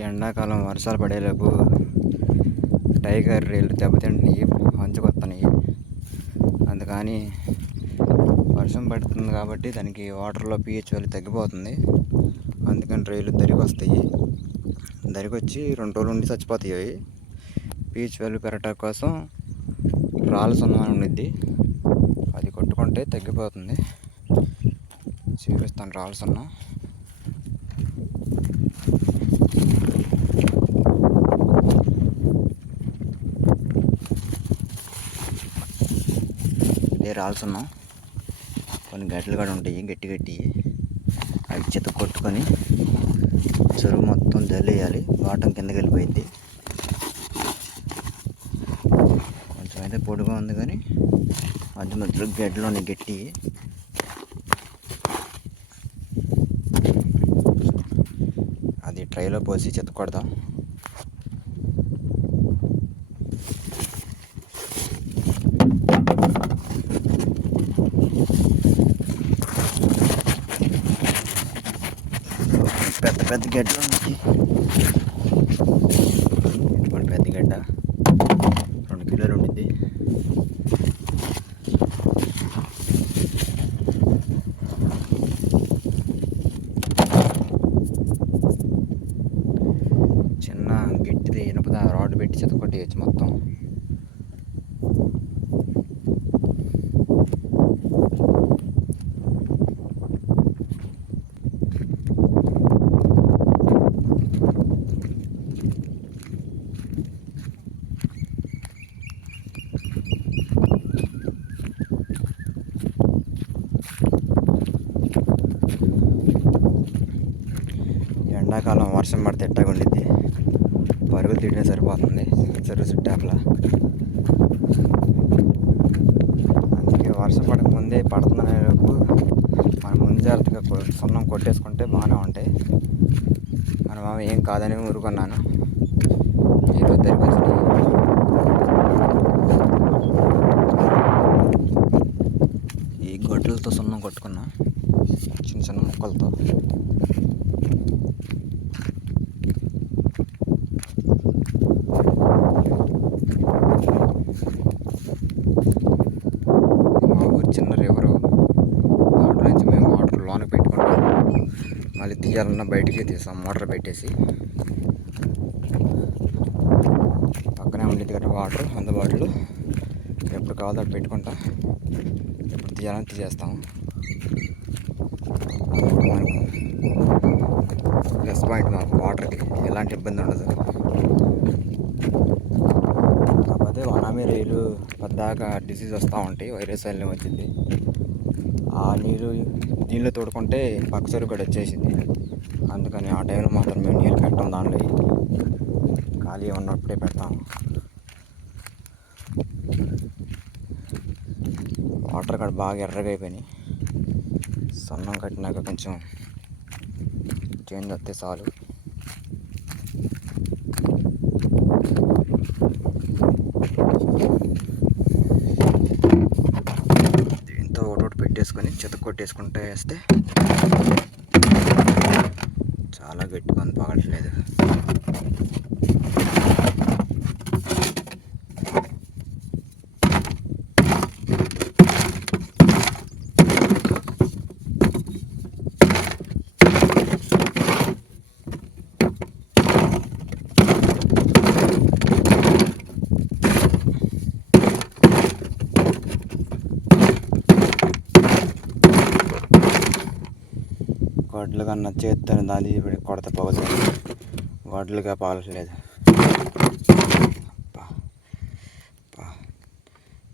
ఎండాకాలం వర్షాలు పడేలోపు టైగర్ రైలు దెబ్బతింటున్నాయి, వంచుకొస్తున్నాయి. అందుకని వర్షం పడుతుంది కాబట్టి దానికి వాటర్లో pH వాల్యూ తగ్గిపోతుంది. అందుకని రైలు దరికి వస్తాయి. దరికి వచ్చి 2 రోజులు ఉండి చచ్చిపోతాయి. అవి pH వాల్యూ పెరగటం కోసం రాళ్ళ సున్నం ఉండిద్ది, అది కొట్టుకుంటే తగ్గిపోతుంది. చూపిస్తాను రాళ్ళ సున్నం. ఇదే రాళ్ళ సున్నం. కొన్ని గడ్డలు కూడా ఉంటాయి, గట్టి గట్టి. అవి చెత్త కొట్టుకొని చెరువు మొత్తం జల్లేయాలి, వాటం కిందకి వెళ్ళిపోయింది. కొంచెం అయితే పొడిగా ఉంది, కానీ మధ్య మధ్యలో గడ్డలు ఉన్నాయి గట్టి. అది ట్రైలో పోసి చెత్త కొడదాం. పెద్ద పెద్ద గడ్డలు ఉన్నాయి. ఇటువంటి పెద్ద గడ్డ 2 కిలోలు ఉండిద్ది. చిన్న గట్టిది ఇనుప రాడ్ పెట్టి చెత్త కొట్టేయచ్చు మొత్తం. ఎండాకాలం వర్షం పడితే ఎట్టాగా ఉండిద్ది, పరుగు తీయడం సరిపోతుంది చెరువు చుట్టాపలా. అందుకే వర్షం పడకముందే పడుతుందనే లోపు మనం ముందు జాగ్రత్తగా సున్నం కొట్టేసుకుంటే బాగానే ఉంటాయి. మనం ఏం కాదని ఊరుకున్నాను. ఈరోజు దగ్గరికి వచ్చినాయి. ఈ గొడ్డలతో సున్నం కొట్టుకున్నాం, చిన్న చిన్న ముక్కలతో. చిన్న రివరు, దాంట్లో నుంచి మేము వాటర్ లోన పెట్టుకుంటాం. మళ్ళీ తీయాలన్నా బయటికి తీస్తాం మోటార్ పెట్టేసి. పక్కనే ఉండేది కదా వాటర్ అందుబాటులో, ఎప్పుడు కావాలో అప్పుడు పెట్టుకుంటాం. ఎప్పుడు తీయాలని తీసేస్తాం. ప్లస్ పాయింట్ మాకు వాటర్కి ఎలాంటి ఇబ్బంది ఉండదు. కాకపోతే వనామీ రైలు పద్దాకా డిసీజ్ వస్తూ ఉంటాయి, వైరస్ అన్నీ వచ్చింది. ఆ నీరు దీనిలో తోడుకుంటే పక్క చెరువు కూడా వచ్చేసింది. అందుకని ఆ టైంలో మాత్రం మేము నీళ్ళు పెట్టాం, దానిలో ఖాళీ ఉన్నప్పుడే పెడతాం. వాటర్ కూడా బాగా ఎర్రగా అయిపోయినాయి. సన్నం కట్టినాక కొంచెం చేంజ్ వస్తే చాలు. దీంతో ఒకటి పెట్టేసుకొని చెత్త కొట్టేసుకుంటే వేస్తే చాలా గట్టిగా పగలట్లేదు. గొడ్లు కన్నా చేస్తాను దాన్ని ఇప్పుడు కొడత పగలుతుంది, గొడ్లుగా పగలట్లేదు.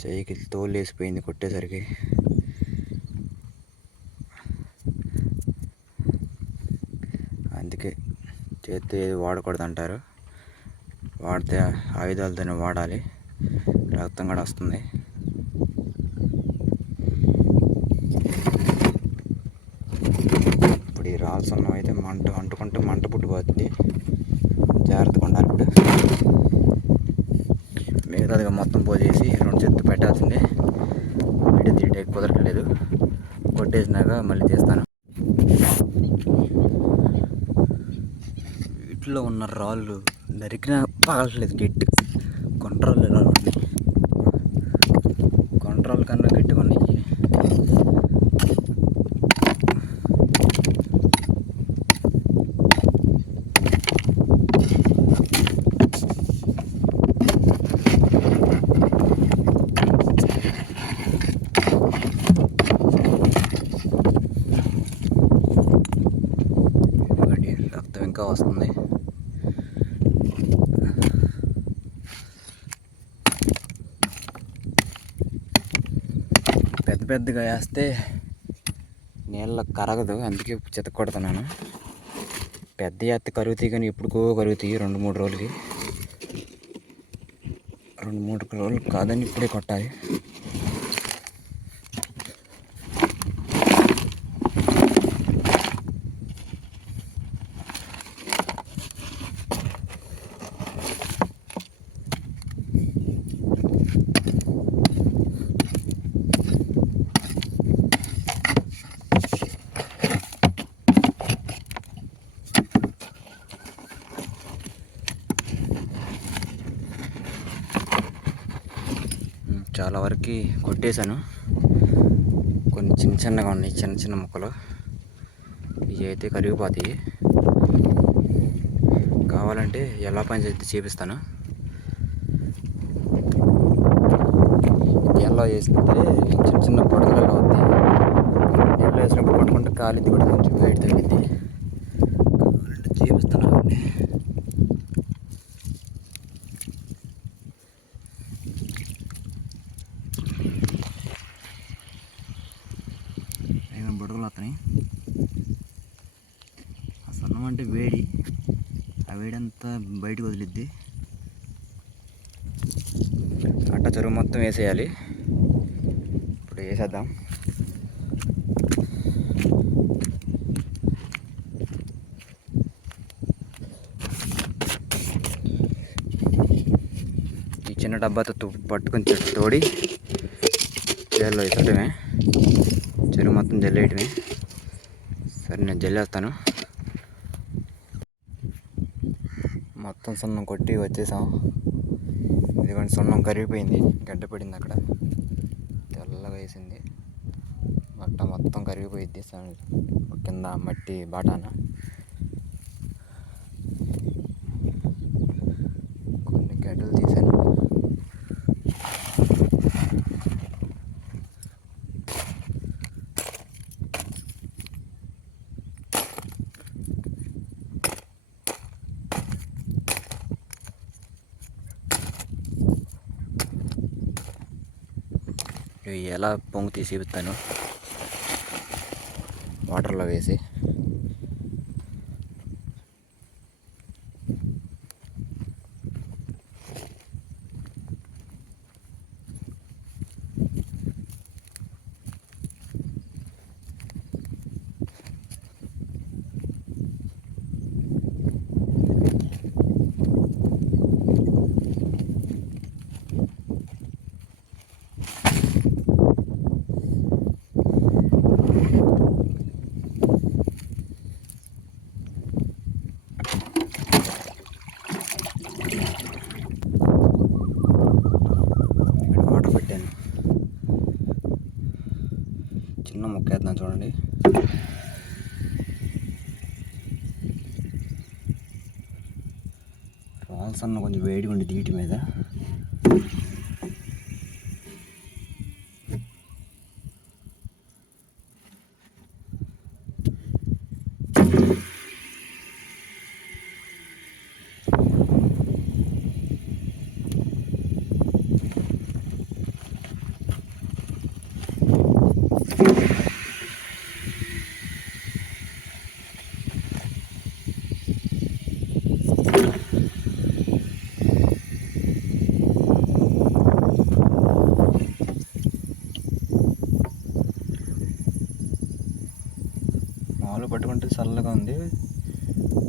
చెయ్యికి తోలు వేసిపోయింది కొట్టేసరికి. అందుకే చేతి వాడకూడదు అంటారు, వాడితే ఆయుధాలతోనే వాడాలి, రక్తం కూడా వస్తుంది. ఇప్పుడు ఈ రాళ్ళ సున్నం అయితే అంటుకుంటే మంట పుట్టిపోతుంది, జాగ్రత్తగా ఉండాలి. ఇప్పుడు మిగతాదిగా మొత్తం పోసేసి 2 చెత్త పెట్టాల్సిందే. వీడియో తీయడానికి కుదరట్లేదు, కొట్టేసినాక మళ్ళీ తీస్తాను. చెట్లో ఉన్న రాళ్ళు నరికినా పగలట్లేదు, గట్టి కొండ్రాళ్ళు ఎలా ఉన్నాయి, కొండ్రాళ్ళ కన్నా గట్టిగా ఉన్నాయి. రక్తం ఇంకా వస్తుంది. పెద్దగా వేస్తే నీళ్ళ కరగదు, అందుకే చితకొడుతున్నాను. పెద్ద ఎత్తి కరుగుతాయి, కానీ ఎప్పుడుకో కరుగుతాయి, 2-3 రోజులకి. 2-3 రోజులు కాదని ఇప్పుడే కొట్టాలి. చాలా వరకు కొట్టేశాను, కొన్ని చిన్నగా ఉన్నాయి, చిన్న ముక్కలు. ఇవి అయితే కరిగిపోతాయి. కావాలంటే ఎలా పని చేస్తే చూపిస్తాను. ఎలా వేస్తే చిన్న పొడగలలో అవుతాయి. నీళ్ళు వేసినప్పుడు పట్టుకుంటే కాలింది కూడా కొంచెం వేడి తగ్గింది. కావాలంటే చూపిస్తాను. బుడగలు వస్తున్నాయి. ఆ సన్నం అంటే వేడి, ఆ వేడి అంతా బయటకు వదిలిద్ది. అట్ట చెరువు మొత్తం వేసేయాలి. ఇప్పుడు వేసేద్దాం. ఈ చిన్న డబ్బాతో పట్టుకొని తోడి చేలో వేసడమే, చెరువు మొత్తం జల్లేయటమే. సరే, నేను జల్లేస్తాను. మొత్తం సున్నం కొట్టి వచ్చేసాం. ఇదిగోండి, సున్నం కరిగిపోయింది, గడ్డ పడింది అక్కడ, తెల్లగా వేసింది. మట్ట మొత్తం కరిగిపోయింది కింద మట్టి బాటాన. కొన్ని గడ్డలు తీసాను. ఇవి ఎలా పొంగు తీసి చూపిస్తాను, వాటర్లో వేసి. చిన్న ముక్క వేద్దాం చూడండి. రాల్స్ అన్న కొంచెం వేడిగా ఉండి వీటి మీద. మామూలు పట్టుకుంటే చల్లగా ఉంది,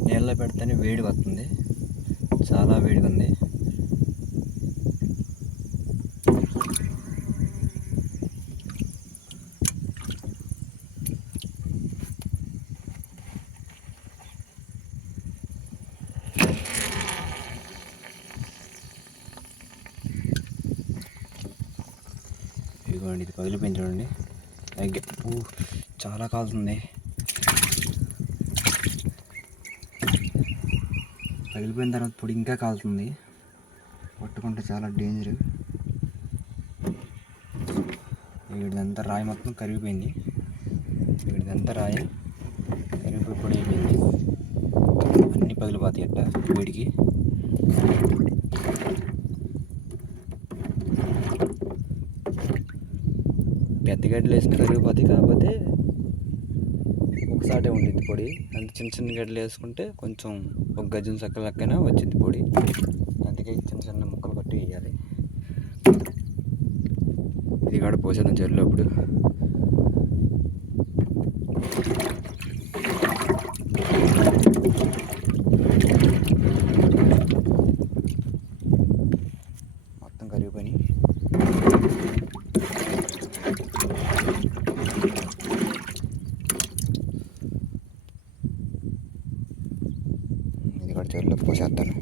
నీళ్ళలో పెడితేనే వేడిగా వస్తుంది, చాలా వేడిగా ఉంది. ఇదిగోండి, ఇది పగిలిపోయింది చూడండి. చాలా కాలుతుంది. పగిలిపోయిన తర్వాత పొడి ఇంకా కాలుతుంది. పట్టుకుంటే చాలా డేంజర్. వీడిదంతా రాయి మొత్తం కరిగిపోయింది. వీడిదంతా రాయి కరిగిపోయి పొడి అయిపోయింది. అన్నీ పగిలిపోతాయి అట్ట వీడికి. పెద్ద గడ్డలు వేసిన కరిగిపోతాయి, కాకపోతే ఒకసారి ఉండిద్ది పొడి. అంత చిన్న చిన్న గడ్డలు వేసుకుంటే కొంచెం ఒక గజం సక్క లెక్కన వచ్చింది పొడి. అందుకే చిన్న చిన్న ముక్కలు కొట్టి వేయాలి. ఇది కూడా పోసేద్దాం చెరువులో ఇప్పుడు. మొత్తం కరిగిపోయి ఇది కూడా చెరువులో పోసేస్తాను.